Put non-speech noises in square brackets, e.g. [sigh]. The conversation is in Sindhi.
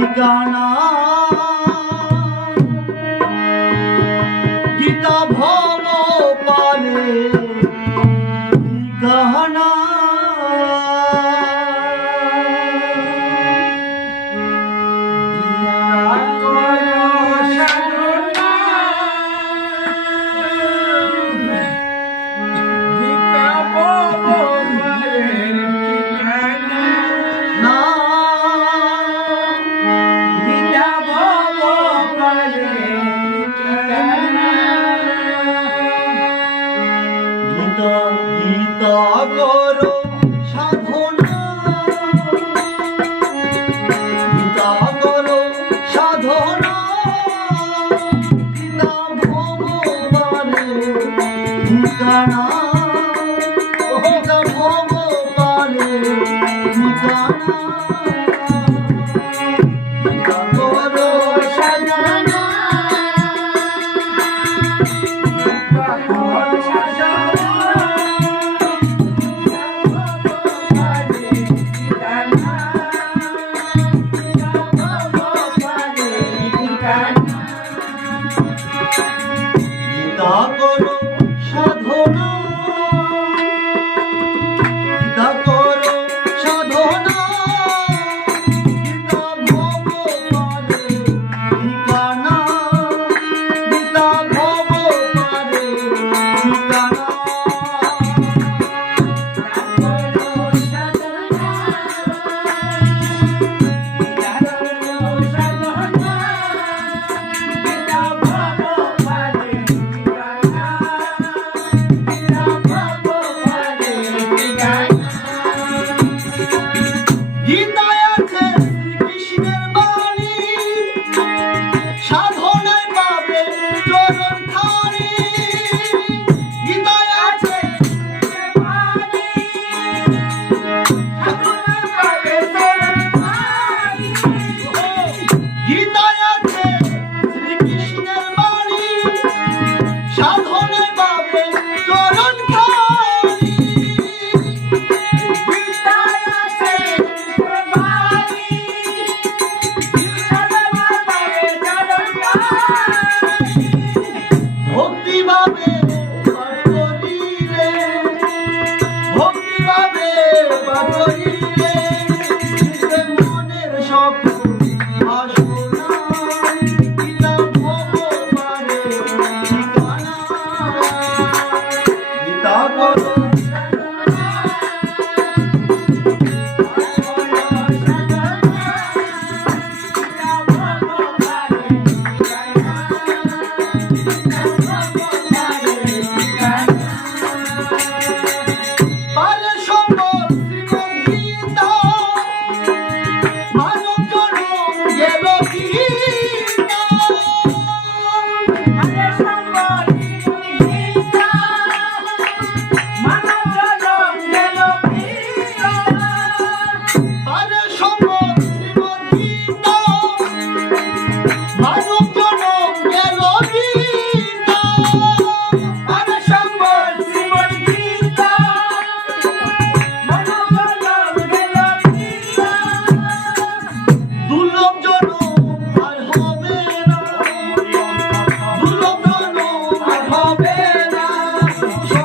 ঠিকানা گانا اوھن کا Oh. [laughs]